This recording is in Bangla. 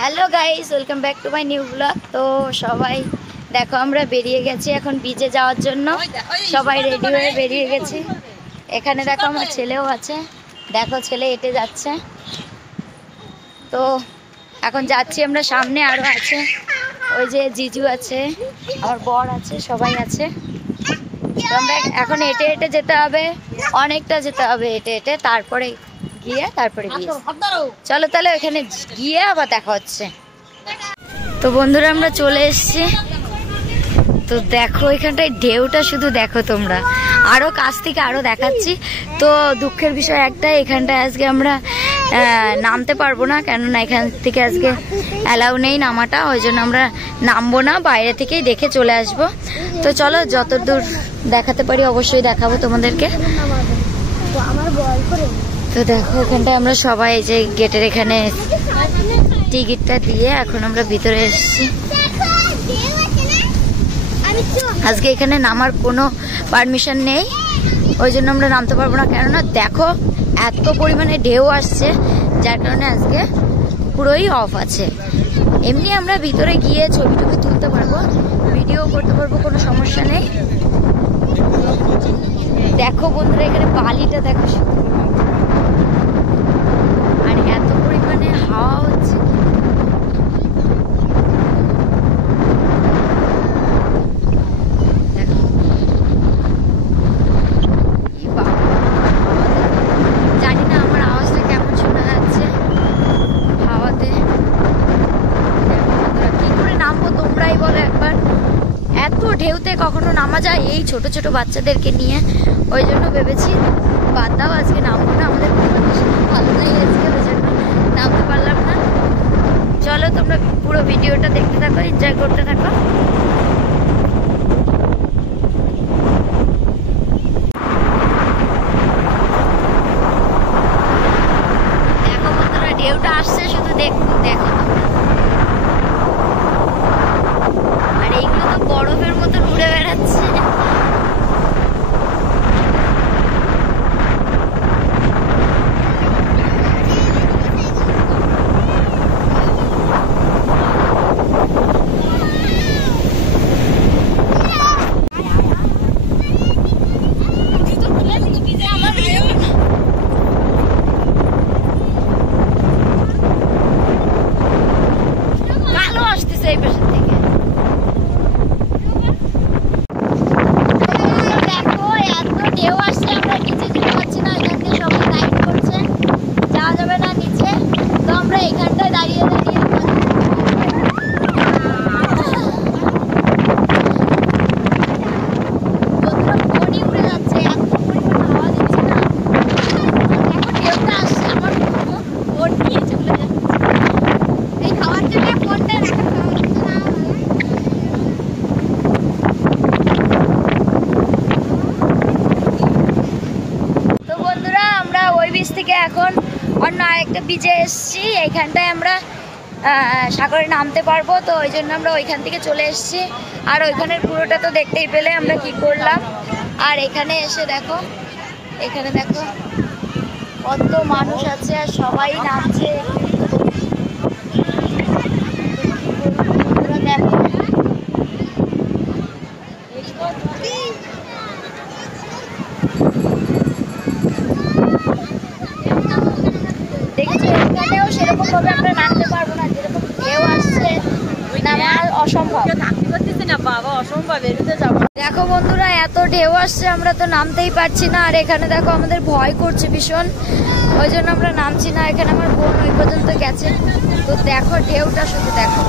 Hello guys, welcome back to my new blog. তো সবাই দেখো আমরা বেরিয়ে গেছি এখন বিচে যাওয়ার জন্য। সবাই রেডি হয়ে বেরিয়ে গেছি। এখানে দেখো আমার ছেলেও আছে, দেখো ছেলে হেঁটে যাচ্ছে। তো এখন যাচ্ছি আমরা, সামনে আরও আছে, ওই যে জিজু আছে, আমার বর আছে, সবাই আছে। তো আমরা এখন হেঁটে হেঁটে যেতে হবে, অনেকটা যেতে হবে হেঁটে হেঁটে, তারপরে গিয়ে তারপরে চলো তাহলে ওখানে গিয়ে আবার দেখা হচ্ছে। তো বন্ধুরা আমরা চলে এসেছি। তো দেখো এখানটায় ঢেউটা শুধু দেখো তোমরা, আরো কাছ থেকে আরো দেখাচ্ছি। তো দুঃখের বিষয় একটাই, এখানটায় আজকে আমরা নামতে পারবো না, কেননা এখান থেকে আজকে অ্যালাউ নেই নামাটা, ওই জন্য আমরা নামবো না, বাইরে থেকেই দেখে চলে আসব। তো চলো যতদূর দেখাতে পারি অবশ্যই দেখাবো তোমাদেরকে। তো দেখো এখানটায় আমরা সবাই যে গেটের এখানে টিকিটটা দিয়ে এখন আমরা ভিতরে এসেছি। আজকে এখানে নামার কোনো পারমিশন নেই, ওই জন্য আমরা নামতে পারবো না, কেননা দেখো এত পরিমাণে ঢেউ আসছে, যার কারণে আজকে পুরোই অফ আছে। এমনি আমরা ভিতরে গিয়ে ছবি টবি তুলতে পারবো, ভিডিও করতে পারবো, কোনো সমস্যা নেই। দেখো বন্ধুরা এখানে বালিটা দেখো, আর এত পরিমাণে হাওয়া হচ্ছে। জানি না আমার আওয়াজটা কেমন শোনা যাচ্ছে হাওয়াতে। কি করে নামবো তোমরাই বলো একবার, এত ঢেউতে কখনো নামা যায় এই ছোট ছোট বাচ্চাদেরকে নিয়ে? ওই জন্য ভেবেছি বাদ দাও, আজকে নামবো না, আমাদের ভালো নাই আজকে, ওই জন্য নামতে পারলাম না। চলো তোমরা পুরো ভিডিওটা দেখতে থাকো, এনজয় করতে থাকো। দেখো বন্ধুরা ঢেউটা আসছে, শুধু দেখো তোমরা, আর এইগুলো তো বরফের মতো উড়ে বেড়াচ্ছে। থেকে এখন অন্য আরেকটা বিচে এসেছি, এইখানটায় আমরা সাগরে নামতে পারবো। তো ওই জন্য আমরা ওইখান থেকে চলে এসেছি, আর ওইখানের পুরোটা তো দেখতেই পেলে আমরা কি করলাম। আর এখানে এসে দেখো, এখানে দেখো কত মানুষ আছে আর সবাই নামছে। দেখো দেখেছো, এখানেও সেরকম ভাবে আমরা নামতে পারবো না, যেরকম ঢেউ আসছে নামা অসম্ভব। দেখো বন্ধুরা এত ঢেউ আসছে, আমরা তো নামতেই পারছি না। আর এখানে দেখো আমাদের ভয় করছে ভীষণ, ওই জন্য আমরা নামছি না। এখানে আমার বোন ওই পর্যন্ত গেছে। তো দেখো ঢেউটা শুধু দেখো।